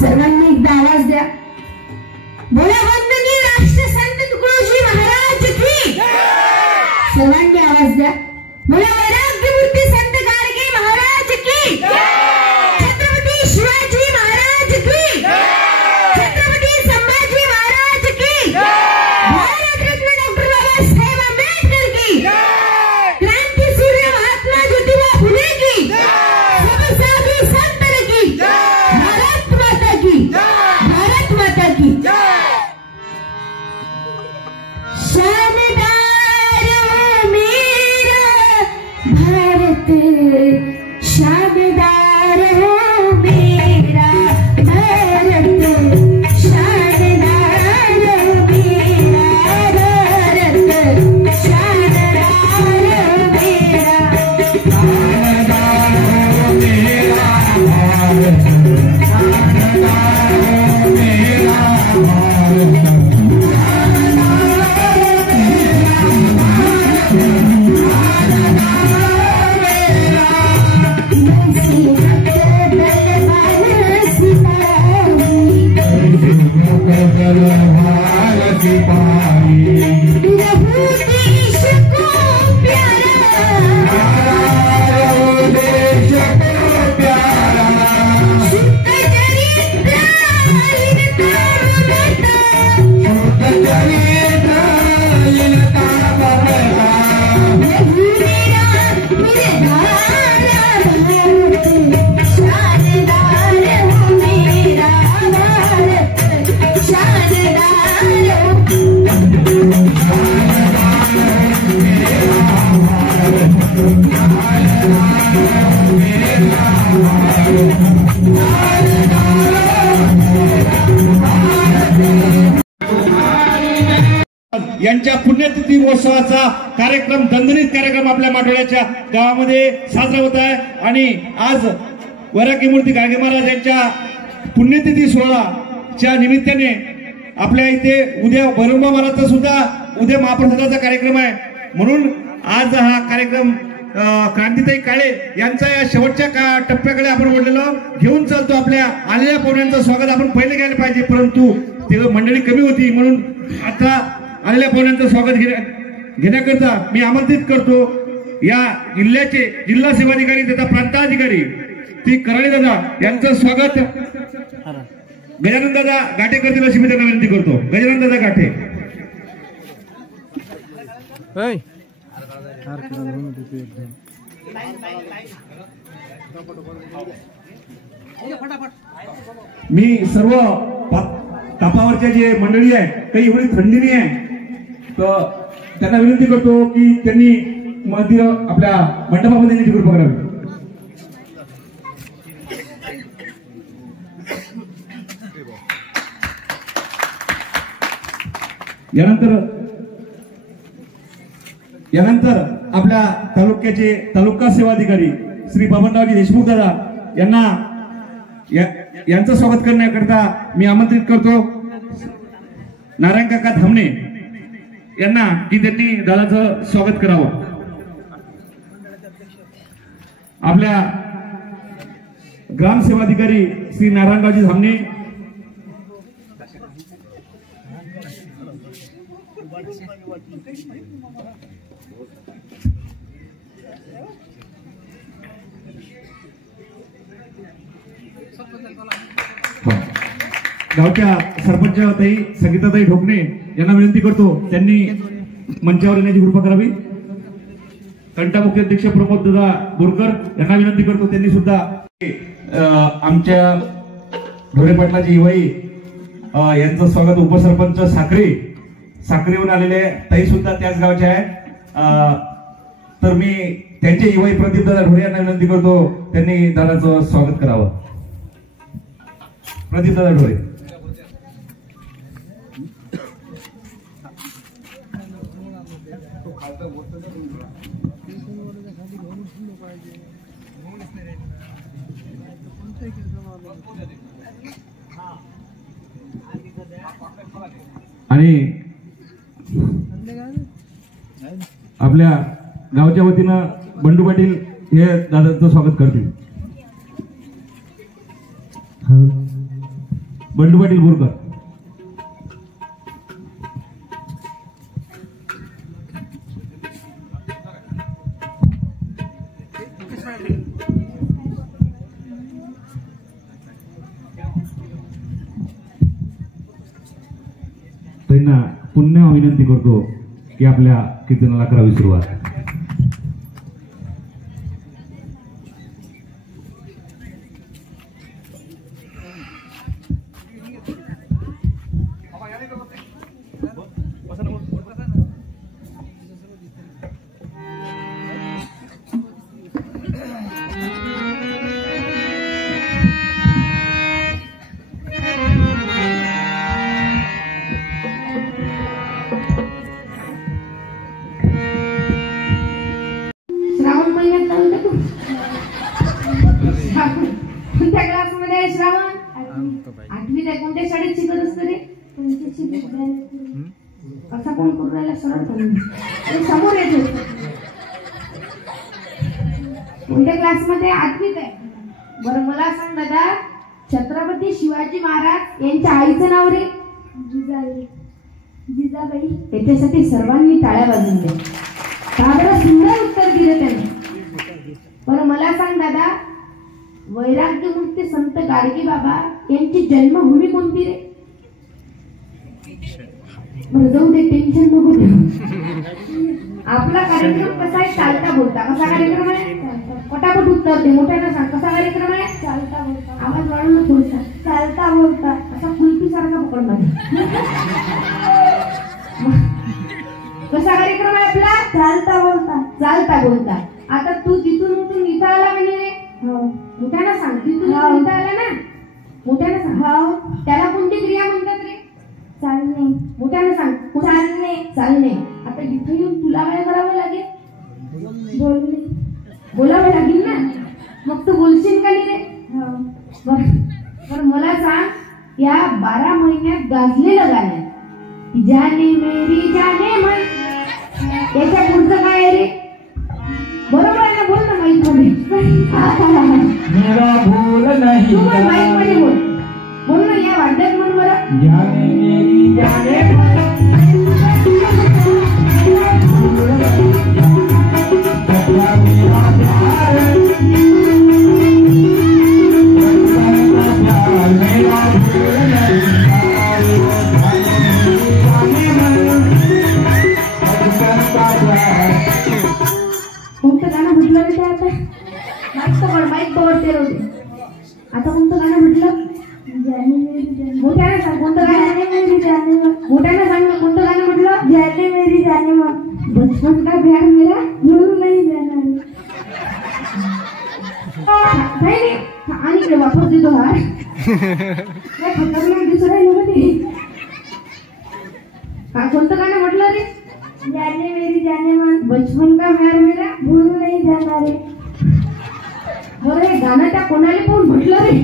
सर्वांनी एकदा आवाज द्या. बोला वंदनीय राष्ट्रसंत तुकडोजी महाराज की. सर्वांनी आवाज द्या. बोला वैराग्यमूर्ती संत गाडगे महाराज की. छत्रपती शिवाजी महाराज की. छत्रपती संभाजी महाराज की. भारतरत्न डॉक्टर बाबासाहेब आंबेडकर की. क्रांती सूर्य महात्मा ज्योतिबा फुले की. सब साधु संत की. भारत माता की. भारत माता की. शानदार मेरा भारत, शानदार हो मेरा भारत, शानदार हो मेरा भारत, शानदार हो मेरा, शानदार हो मेरा भारत, शानदार हो मेरा भारत. यांच्या पुण्यतिथी महोत्सवाचा कार्यक्रम, दणदणीत कार्यक्रम आपल्या माठोळ्याच्या गावामध्ये साजरा होत आहे. आणि आज वैराग्यमूर्ती गाडगे महाराज यांच्या पुण्यतिथी सोहळ्याच्या निमित्ताने आपल्या इथे उद्या भैरवबा महाराजचा सुद्धा उद्या महाप्रसादाचा कार्यक्रम आहे. म्हणून आज हा कार्यक्रम क्रांतीताई काळे यांचा या शेवटच्या टप्प्याकडे आपण ओढलेलो घेऊन चालतो. आपल्या आलेल्या पाहुण्यांचं स्वागत आपण पहिले घ्यायला पाहिजे, परंतु ते मंडळी कमी होती, म्हणून आता आलेल्या पाहुण्यांचं स्वागत घेण्याकरता मी आमंत्रित करतो या जिल्ह्याचे जिल्हा सेवाधिकारी तथा प्रांताधिकारी श्री कराळे दादा यांचं स्वागत गजानन दादा गाठे करतील अशी मी त्यांना विनंती करतो. गजानन दादा गाठे. मी सर्व तापावरच्या जे मंडळी आहे काही एवढी थंडी नाही आहे तर त्यांना विनंती करतो की त्यांनी मंदिर आपल्या मंडपामध्ये येण्याची कृपा करावी. यानंतर आपल्या तालुक्याचे तालुका सेवाधिकारी श्री बबनरावजी देशमुख दादा यांचं स्वागत करण्याकरता मी आमंत्रित करतो नारायण काका धामणे यांना की त्यांनी दादाचं स्वागत करावं. आपल्या ग्रामसेवाधिकारी श्री नारायणरावजी धामणे गावच्या सरपंच ताई संगीताताई ढोकणे यांना विनंती करतो त्यांनी मंचावर येण्याची कृपा करावी. कंटामुख्य अध्यक्ष प्रमोद दादा बोरकर यांना विनंती करतो त्यांनी सुद्धा आमच्या ढोरे पाटलाची युवाई यांचं स्वागत. उपसरपंच साखरेहून आलेले ताई सुद्धा त्याच गावचे आहे तर मी त्यांचे युवाई प्रदीप दादा ढोरे यांना विनंती करतो त्यांनी दादाचं स्वागत करावं. प्रदीप दादा ढोरे. आणि आपल्या गावच्या वतीनं बंडू पाटील हे दादाचं स्वागत करतील. बंडू पाटील बोरकर. त्यांना पुन्हा विनंती करतो की आपल्या कीर्तनाला करावी सुरुवात. श्रावण महिन्यात चालू तू कोणत्या क्लासमध्ये आहे श्रावण? 8वीत आहे. कोणत्या शाळेत शिकत असतो रे? असा कोण करू राहिला सरळ समोर येतो. कोणत्या क्लासमध्ये? 8वीत आहे. बरं मला सांग दादा छत्रपती शिवाजी महाराज यांच्या आईचं नाव रे? जिजाबाई. त्याच्यासाठी सर्वांनी टाळ्या वाजवून द्या. बरं सुंदर उत्तर दिलं त्यांनी. बरं मला सांग दादा वैराग्यमूर्ती संत गाडगे बाबा यांची जन्मभूमी कोणती रे? बरं जाऊ दे टेन्शन नको घेऊ. आपला कार्यक्रम कसा आहे? चालता बोलता. कसा कार्यक्रम आहे? पटापट उत्तर दे. मोठ्यानं सांग कसा कार्यक्रम आहे? चालता बोलता. आवाज वाढवून थोडसा. चालता बोलता. असा कुल्फी सारखा पकड मध्ये. कसा कार्यक्रम आहे आपला? चालता बोलता. चालता बोलता. आता तू तिथून उठून इथं आला म्हणे रे? मोठ्यानं सांग. तिथून इथं आला ना? मोठ्यानं सांग. त्याला कोणती क्रिया म्हणतात रे? चालणे. मोठ्यानं सांग. चालणे. चालणे. आता इथं येऊन तुला काय करावं लागेल? बोलणे. बोलावं लागेल ना? मग तू बोलशील का नाही रे? बरं मला सांग या 12 महिन्यात गाजलेलं गाणं जाने मेरी जाने मन याच्या पुढचं काय आहे रे? बरोबर आहे ना? बोल ना माईक मध्ये. मेरा भूल नहीं. तू पण माईक मध्ये बोल. बोल ना या वाद्यात म्हण बरं. जाने मेरी जाने मन जाने मन, बचपन का प्यार मेरा भूल नहीं जाना रे। नहीं आणि इकडे वापस देतो हा काय खतरनाक दिसत आहे ना ते का कोणतं गाणं म्हटलं रे जाने मेरी जाने मन बचपन का प्यार मेरा भूल नहीं जाना रे बरं हे गाणं त्या कोणाला पण म्हटलं रे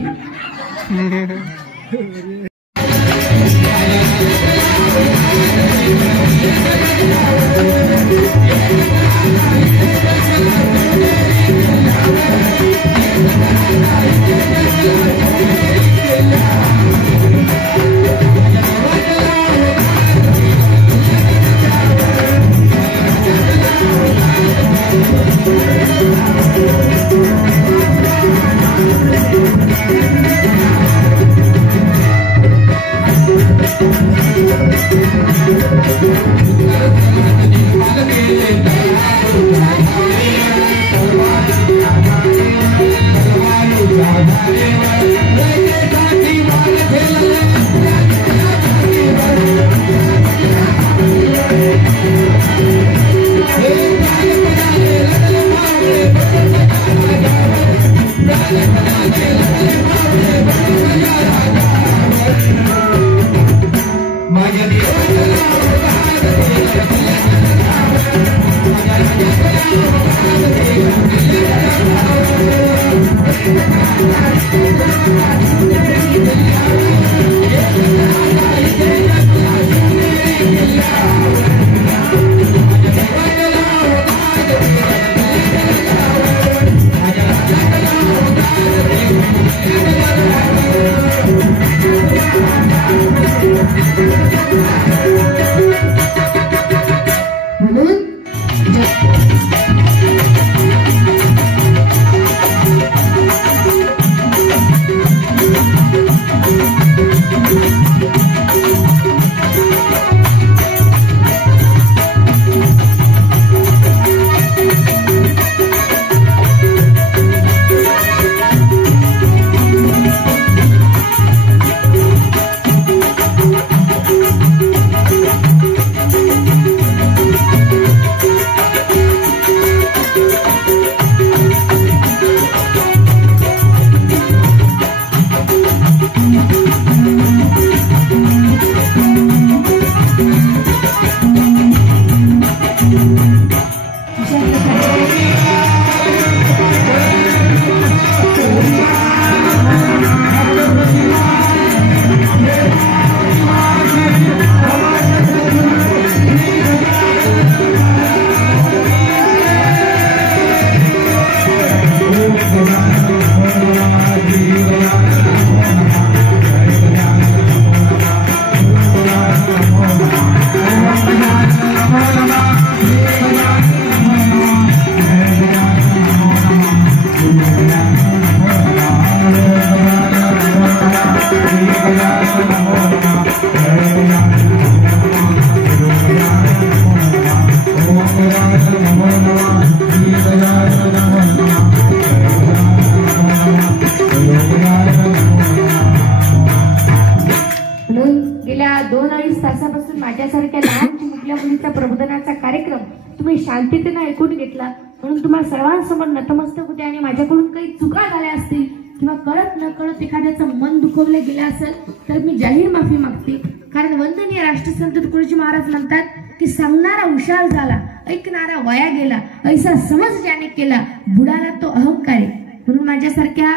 माझ्यासारख्या लहान चिमुकल्या मुलीचा प्रबोधनाचा कार्यक्रम तुम्ही शांततेने ऐकून घेतला म्हणून तुम्हाला सर्वांसमोर नतमस्तक होते आणि माझ्याकडून काही चुका झाल्या असतील किंवा कळत न कळत एखाद्याचं मन दुखवले गेले असेल तर मी जाहीर माफी मागते. कारण वंदनीय राष्ट्रसंत तुकडोजी महाराज म्हणतात की सांगणारा हुशार झाला, ऐकणारा वाया गेला, ऐसा समज ज्याने केला बुडाला तो अहंकारी. म्हणून माझ्यासारख्या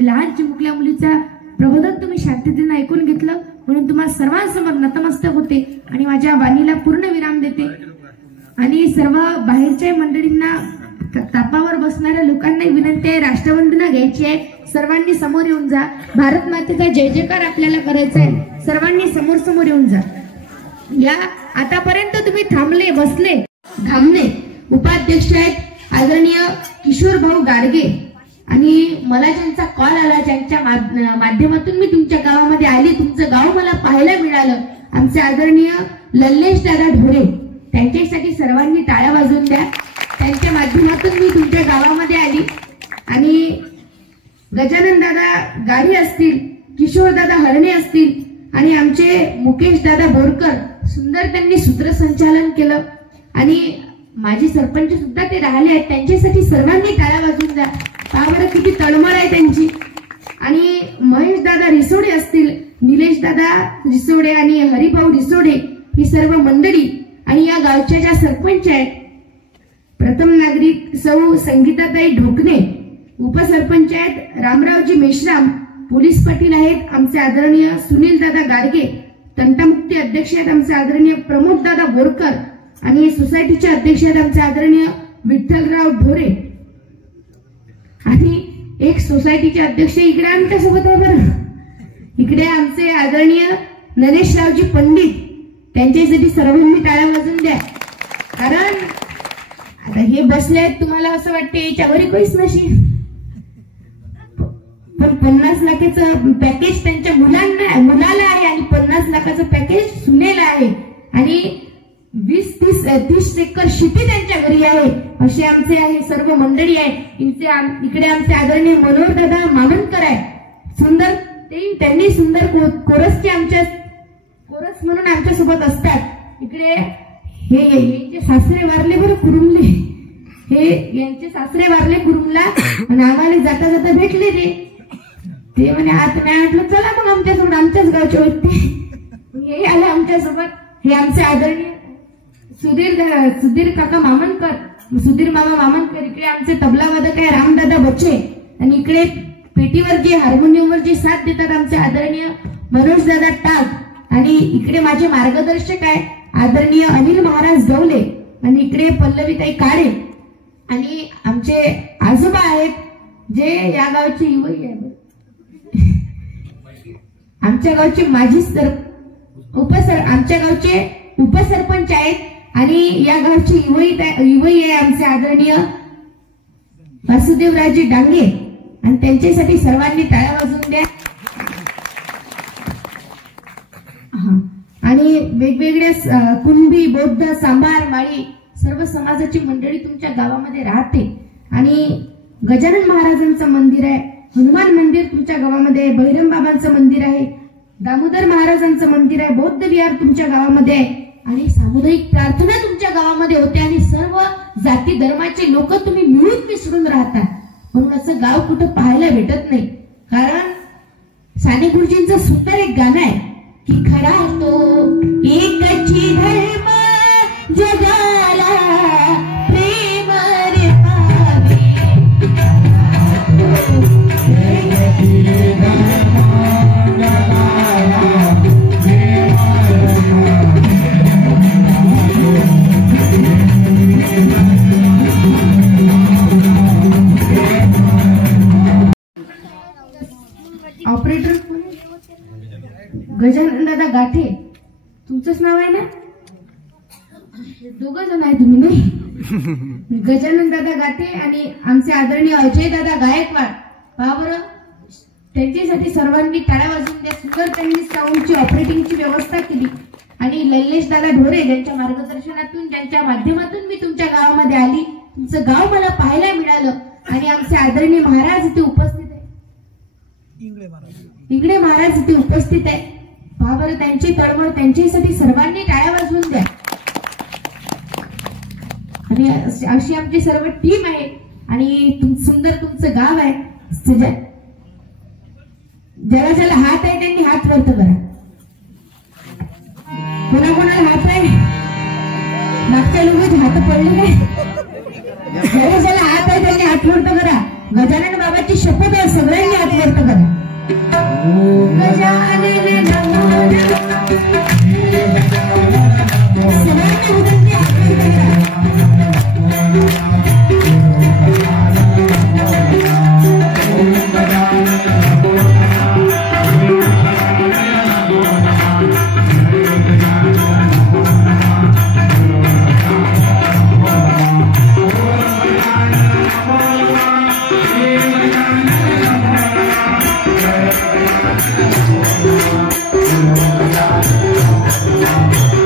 लहान चिमुकल्या मुलीचा प्रबोधन तुम्ही शांततेने ऐकून घेतलं म्हणून तुम्हाला सर्वांसमोर नतमस्तक होते आणि माझ्या वाणीला पूर्ण विराम देते. आणि सर्व बाहेरच्या मंडळींना तापावर बसणाऱ्या लोकांना विनंती आहे, राष्ट्रवंदना घ्यायची आहे, सर्वांनी समोर येऊन जा. भारत मातेचा जय जयकार आपल्याला करायचा आहे, सर्वांनी समोर समोर येऊन जा. या आतापर्यंत तुम्ही थांबले बसले थांबले उपाध्यक्ष आहेत आदरणीय किशोर भाऊ गाडगे आणि मला ज्यांचा कॉल आला ज्यांच्या माध्यमातून मी तुमच्या गावामध्ये आली, तुमचं गाव मला पाहायला मिळालं, आमचे आदरणीय लल्लेश दादा ढोरे, त्यांच्यासाठी सर्वांनी टाळ्या वाजवून द्या. त्यांच्या माध्यमातून मी तुमच्या गावामध्ये आली आणि गजानन दादा गाडी असतील, किशोर दादा हरणे असतील आणि आमचे मुकेश दादा बोरकर सुंदर त्यांनी सूत्रसंचालन केलं. आणि माजी सरपंच सुद्धा ते राहिले आहेत, त्यांच्यासाठी सर्वांनी टाळ्या वाजवून द्या. पावर किती तळमळ आहे त्यांची. आणि महेश दादा रिसोडे असतील, निलेश दादा रिसोडे आणि हरिभाऊ रिसोडे, ही सर्व मंडळी आणि या गावच्या ज्या सरपंच आहेत, प्रथम नागरिक सौ संगीताताई ढोकणे, उपसरपंच आहेत रामरावजी मेश्राम, पोलीस पाटील आहेत आमचे आदरणीय सुनील दादा गाडगे, तंटामुक्ती अध्यक्ष आहेत आमचे आदरणीय प्रमोद दादा बोरकर आणि सोसायटीचे अध्यक्ष आहेत आमचे आदरणीय विठ्ठलराव ढोरे आणि एक सोसायटीचे अध्यक्ष इकडे आमच्यासोबत आहे बरं. इकडे आमचे आदरणीय नरेशरावजी पंडित, त्यांच्यासाठी सर्वांनी टाळ्या वाजून द्या. कारण आता हे बसले आहेत, तुम्हाला असं वाटते याच्यावरही काहीच नशी, पण 50 लाखाचं पॅकेज त्यांच्या मुलाला आहे आणि 50 लाखाचं पॅकेज सुनेला आहे आणि 20-30 एकर शेती त्यांच्या घरी आहे. असे आमचे आहे सर्व मंडळी आहे. इकडे आमचे आदरणीय मनोहर दादा मामनकर आहे, सुंदर त्यांनी सुंदर कोरसचे आमच्या कोरस म्हणून आमच्या सोबत असतात. इकडे हे यांचे सासरे वारले बरं कुरुमले, हे यांचे सासरे वारले कुरुमला आणि आम्हाला जाता जाता भेटले ते म्हणे आता नाही म्हटलं चला मग आमच्यासोबत, आमच्याच गावचे होते हे आले आमच्यासोबत. हे आमचे आदरणीय सुधीर काका मामनकर, सुधीर मामा मामनकर. इकडे आमचे तबला वादक आहे रामदादा बच्चे आणि इकडे पेटीवर जे हार्मोनियमवर जे साथ देतात आमचे आदरणीय मनोज दादा टाक आणि इकडे माझे मार्गदर्शक आहे आदरणीय अनिल महाराज गवले आणि इकडे पल्लवीताई काळे आणि आमचे आजोबा आहेत जे या गावचे युवक आहे, आमच्या गावचे आमच्या गावचे उपसरपंच आहेत आणि या गावची युवई आहे आमचे आदरणीय वासुदेवरावजी डांगे आणि त्यांच्यासाठी सर्वांनी टाळ्या वाजवून द्या. आणि वेगवेगळ्या कुणबी, बौद्ध, सांबार, माळी सर्व समाजाची मंडळी तुमच्या गावामध्ये राहते आणि गजानन महाराजांचं मंदिर आहे, हनुमान मंदिर तुमच्या गावामध्ये आहे, बहिरम बाबांचं मंदिर आहे, दामोदर महाराजांचं मंदिर आहे, बौद्ध विहार तुमच्या गावामध्ये आहे आणि सामुदायिक प्रार्थना तुमच्या गावामध्ये होते आणि सर्व जाती धर्माचे लोक तुम्ही मिळून मिसळून राहता. म्हणून असं गाव कुठं पाहायला भेटत नाही. कारण साने गुरुजींचं सुंदर एक गाणं आहे की खरा तो एकची धर्म जगाला प्रेम रे पावे, ऑपरेटर गजानन दादा गाठे, तुमचंच नाव आहे ना? दोघ जण आहे तुम्ही नाही? गजानन दादा गाठे आणि आमचे आदरणीय अजय दादा गायकवाड. पहा बरं, त्यांच्यासाठी सर्वांनी टाळ्या वाजवून द्या. सुंदर त्यांनी साऊंडची ऑपरेटिंगची व्यवस्था केली आणि लल्लेश दादा ढोरे ज्यांच्या मार्गदर्शनातून ज्यांच्या माध्यमातून मी तुमच्या गावामध्ये आली, तुमचं गाव मला पाहायला मिळालं आणि आमचे आदरणीय महाराज इथे उपस्थित आहे, इंगळे महाराज इथे उपस्थित आहे. पहा बरं त्यांची तळमळ, त्यांच्यासाठी सर्वांनी टाळ्या वाजवून द्या. आणि अशी आमची सर्व टीम आहे आणि सुंदर तुमचं गाव आहे. ज्याला ज्याला हात आहे त्यांनी हात वरत करा. कोणाकोणाला हात आहे? मागच्या लोकांचे हात पडले काय? ज्याला ज्याला हात आहे त्यांनी हात वरत करा. गजानन बाबाची शपथ आहे, सगळ्यांनी हात वरत करा. Gajanan Thank you.